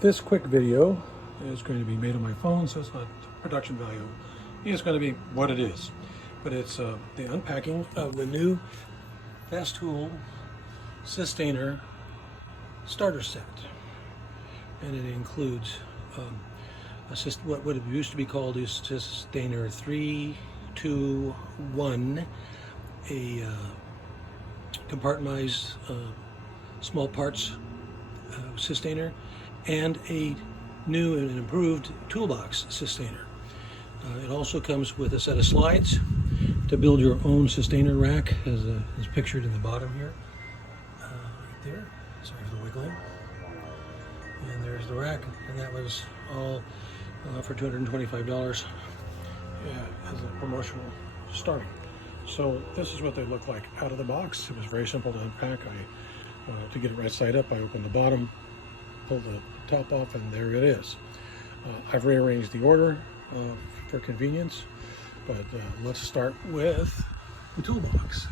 This quick video is going to be made on my phone, so it's not production value. It's going to be what it is. But it's the unpacking of the new Festool Systainer starter set. And it includes what it used to be called is Systainer 3, 2, 1, a compartmentalized small parts Systainer, and a new and improved toolbox Systainer. It also comes with a set of slides to build your own Systainer rack, as is pictured in the bottom here. Right there. Sorry for the wiggling. And there's the rack, and that was all for $225 as a promotional starting. So this is what they look like out of the box. It was very simple to unpack. To get it right side up, I opened the bottom, pulled the top off, and there it is. I've rearranged the order for convenience, but let's start with the toolbox.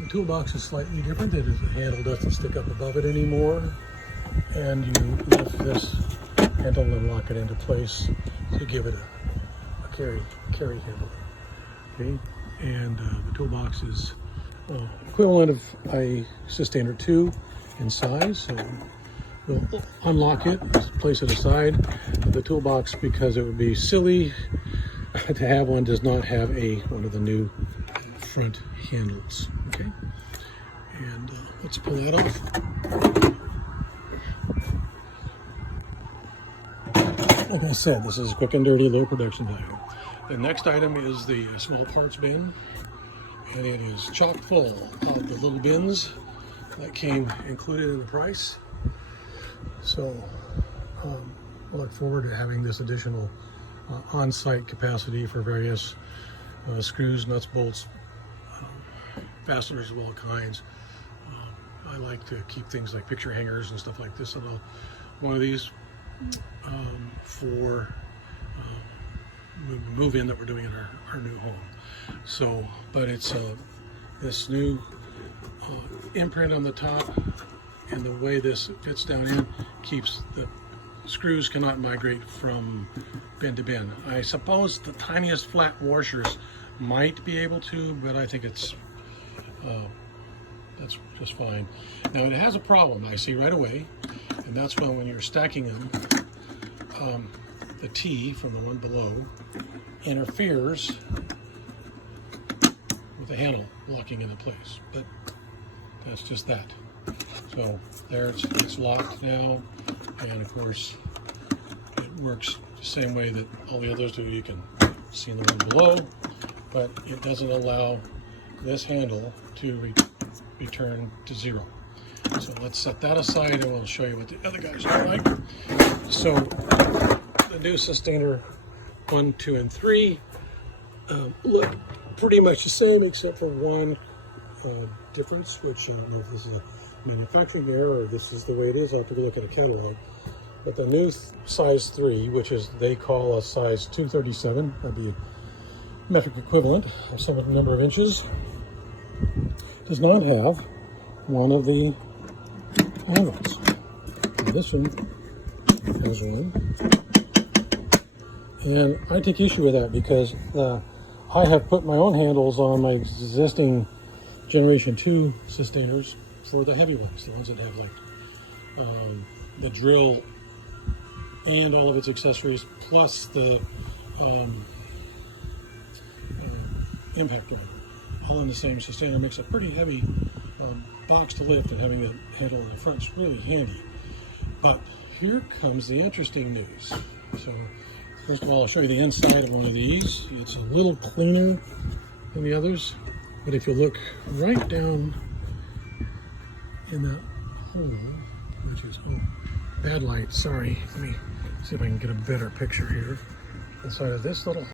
The toolbox is slightly different. The handle doesn't stick up above it anymore, and you lift this handle and lock it into place to give it a carry handle. Okay, and the toolbox is equivalent of a Systainer 2 in size. So we'll unlock it, place it aside. The toolbox, because it would be silly to have one, does not have one of the new front handles. Okay, and let's pull that off. Like I said, this is quick and dirty, low production value. The next item is the small parts bin, and it is chock full of the little bins that came included in the price. So I look forward to having this additional on-site capacity for various screws, nuts, bolts, fasteners of all kinds. I like to keep things like picture hangers and stuff like this in one of these for move-in that we're doing in our new home. So, but it's this new imprint on the top, and the way this fits down in keeps the screws cannot migrate from bin to bin. I suppose the tiniest flat washers might be able to, but I think that's just fine. Now it has a problem I see right away, and that's when you're stacking them, the T from the one below interferes with the handle locking into place, but that's just that. So there it's locked now, and of course it works the same way that all the others do. You can see in the one below, but it doesn't allow this handle to return to zero. So let's set that aside, and we'll show you what the other guys look like. So the new Systainer 1, 2, and 3 look pretty much the same, except for one difference, which I don't know if this is a manufacturing error or this is the way it is. I'll have to look at a catalog. But the new size 3, which is they call a size 237, that'd be a metric equivalent of some number of inches, does not have one of the handles. And this one has one, and I take issue with that because I have put my own handles on my existing Generation 2 Systainers for the heavy ones, the ones that have like the drill and all of its accessories, plus the impact driver, all in the same Systainer. Makes a pretty heavy box to lift, and having the handle in the front is really handy. But here comes the interesting news. So first of all, I'll show you the inside of one of these. It's a little cleaner than the others, but if you look right down in that hole, which is, bad light, sorry. Let me see if I can get a better picture here. Inside of this little